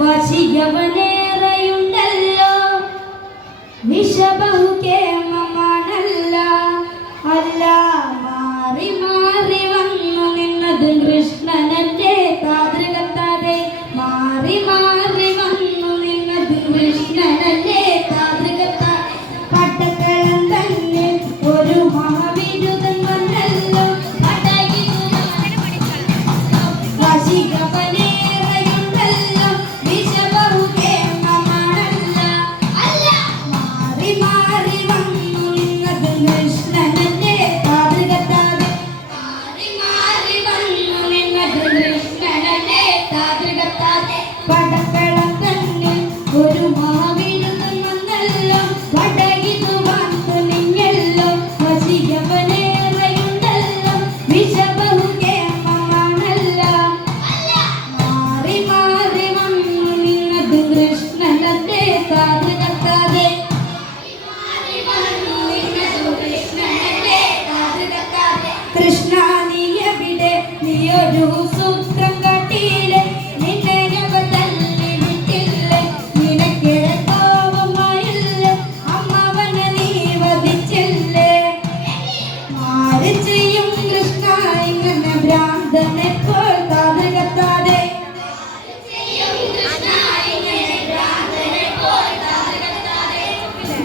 വശികവനേറെയുണ്ടല്ലോ വിഷബഹുകേമമാണല്ല അല്ല മാറി മാറി വന്നു നിന്നത് കൃഷ്ണനന്റെ താതൃകത്താതെ മാറി മാറി വന്നു നിന്നത് കൃഷ്ണനന്റെ താതൃകത്താ പട്ടക്കളം തന്നെ ഒരു മഹാവിരുദ്ധൻ വന്നല്ലോ വശികവനേ കൃഷ്ണ നീ എവിടെ നീയൊരു സൂത്രം കാട്ടിയില്ലേ നിന്നെ ഞങ്ങൾ തല്ലി വിട്ടില്ലേ നിനക്ക് കോപമായില്ലേ അമ്മാവനെ നീ വധിച്ചില്ലേ ആര് ചെയ്യും കൃഷ്ണ ഇങ്ങനെ ഭ്രാന്തനെ പോൽ താതൃകത്താതെ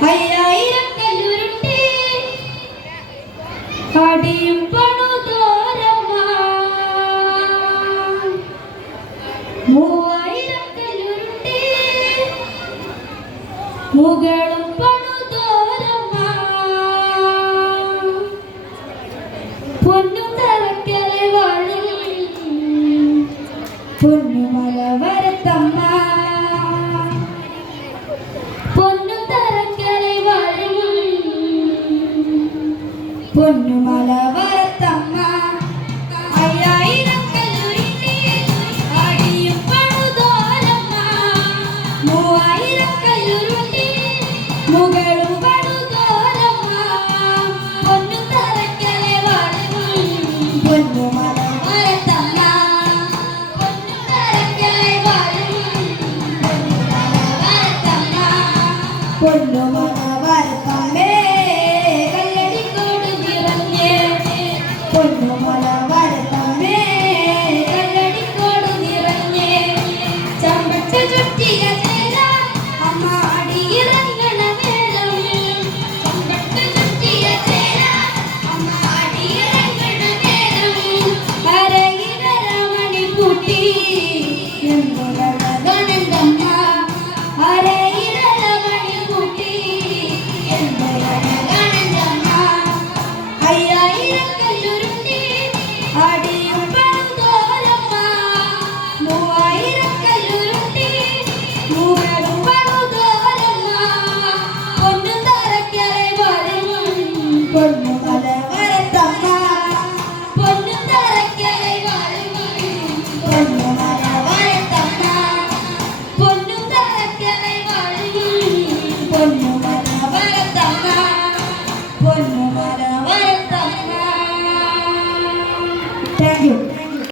അയ്യായിരം കല്ലുരുട്ടി അടിയും പണുതോരമ്മ 3000 കല്ലുരുട്ടി മുകളും പണുതോരമ്മ പൊന്നു തറക്കലെ വാഴും പൊന്നുമല വരത്തമ്മ പൊന്നു തറക്കലെ വാഴും പൊന്നുമല വരത്തമ്മ അയ്യായിരം കല്ലുരുട്ടി അടിയും പണുതോരമ്മ 3000 കല്ലുരുട്ടി മുകളും പണുതോരമ്മ പൊന്നു തറക്കലെ വാഴും പൊന്നുമല വരത്തമ്മ പൊന്നു തറക്കലെ വാഴും പൊന്നുമല വരത്തമ്മ പൊന്നുമല വരത്തമ്മേ കല്ലടിക്കോട് നിറഞ്ഞേ പൊന്നു